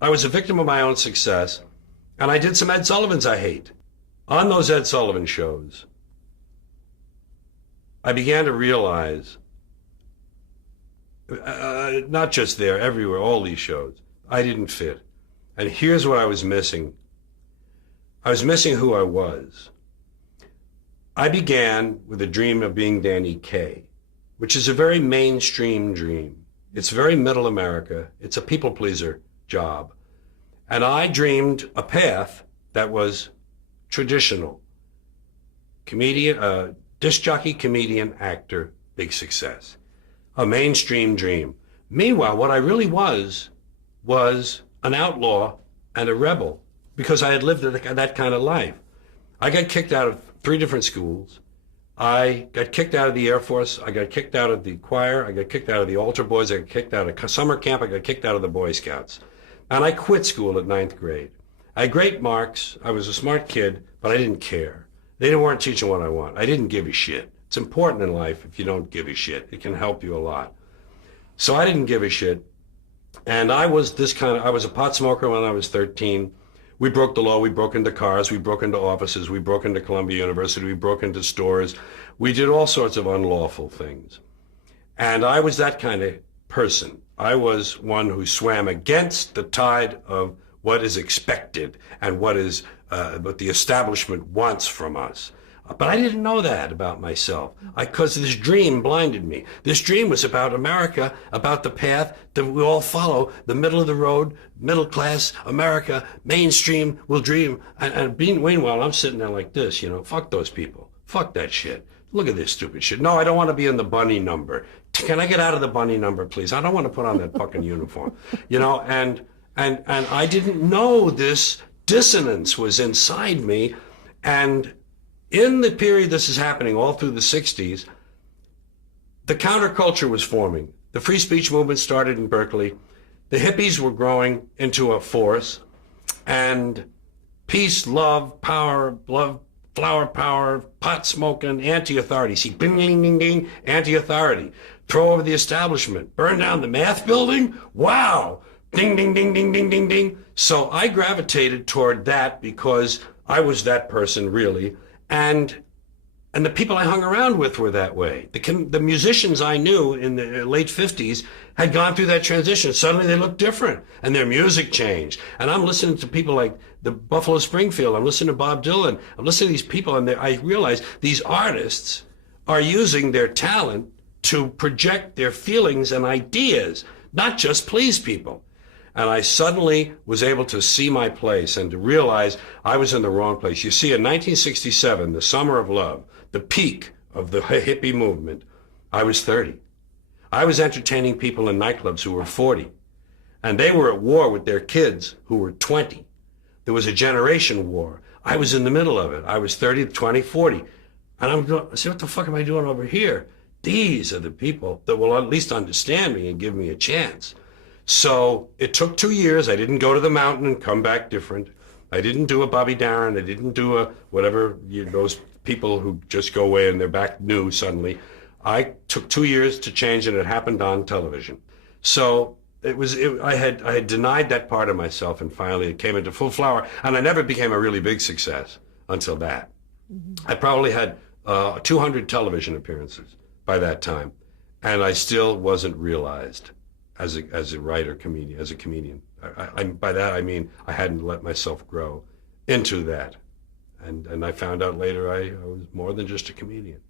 I was a victim of my own success, and I did some Ed Sullivans I hate. On those Ed Sullivan shows, I began to realize, not just there, everywhere, all these shows, I didn't fit. And here's what I was missing. I was missing who I was. I began with a dream of being Danny Kaye, which is a very mainstream dream. It's very middle America. It's a people pleaser job. And I dreamed a path that was traditional. Comedian, disc jockey, comedian, actor, big success. A mainstream dream. Meanwhile, what I really was an outlaw and a rebel because I had lived that kind of life. I got kicked out of 3 different schools. I got kicked out of the Air Force. I got kicked out of the choir. I got kicked out of the altar boys. I got kicked out of summer camp. I got kicked out of the Boy Scouts. And I quit school at 9th grade. I had great marks. I was a smart kid, but I didn't care. They weren't teaching what I want. I didn't give a shit. It's important in life if you don't give a shit. It can help you a lot. So I didn't give a shit. And I was a pot smoker when I was 13. We broke the law. We broke into cars. We broke into offices. We broke into Columbia University. We broke into stores. We did all sorts of unlawful things. And I was that kind of person. I was one who swam against the tide of what is expected and what the establishment wants from us. But I didn't know that about myself because this dream blinded me. This dream was about America, about the path that we all follow, the middle of the road, middle class America, mainstream will dream. And meanwhile, I'm sitting there like this, fuck those people. Fuck that shit. Look at this stupid shit. No, I don't want to be in the bunny number. Can I get out of the bunny number, please? I don't want to put on that fucking uniform. And I didn't know this dissonance was inside me. And in the period this is happening, all through the 60s, the counterculture was forming. The free speech movement started in Berkeley. The hippies were growing into a force. And peace, love, power, flower power, pot smoking, anti-authority. See, bing, ding, ding, ding, anti-authority. Throw over the establishment. Burn down the math building? Wow. Ding, ding, ding, ding, ding, ding, ding. So I gravitated toward that because I was that person, really. And the people I hung around with were that way. The musicians I knew in the late 50s had gone through that transition. Suddenly they looked different, and their music changed. And I'm listening to people like the Buffalo Springfield. I'm listening to Bob Dylan. I'm listening to these people, and I realize these artists are using their talent to project their feelings and ideas, not just please people. And I suddenly was able to see my place and to realize I was in the wrong place. You see, in 1967, the summer of love, the peak of the hippie movement, I was 30. I was entertaining people in nightclubs who were 40. And they were at war with their kids who were 20. There was a generation war. I was in the middle of it. I was 30, 20, 40. And I said, what the fuck am I doing over here? These are the people that will at least understand me and give me a chance. So it took 2 years. I didn't go to the mountain and come back different. I didn't do a Bobby Darin. I didn't do a whatever, those people who just go away and they're back new suddenly. I took 2 years to change, and it happened on television. So I had denied that part of myself, and finally it came into full flower. And I never became a really big success until that. Mm-hmm. I probably had 200 television appearances by that time, and I still wasn't realized as a writer, comedian, as a comedian. By that I mean I hadn't let myself grow into that. And I found out later I was more than just a comedian.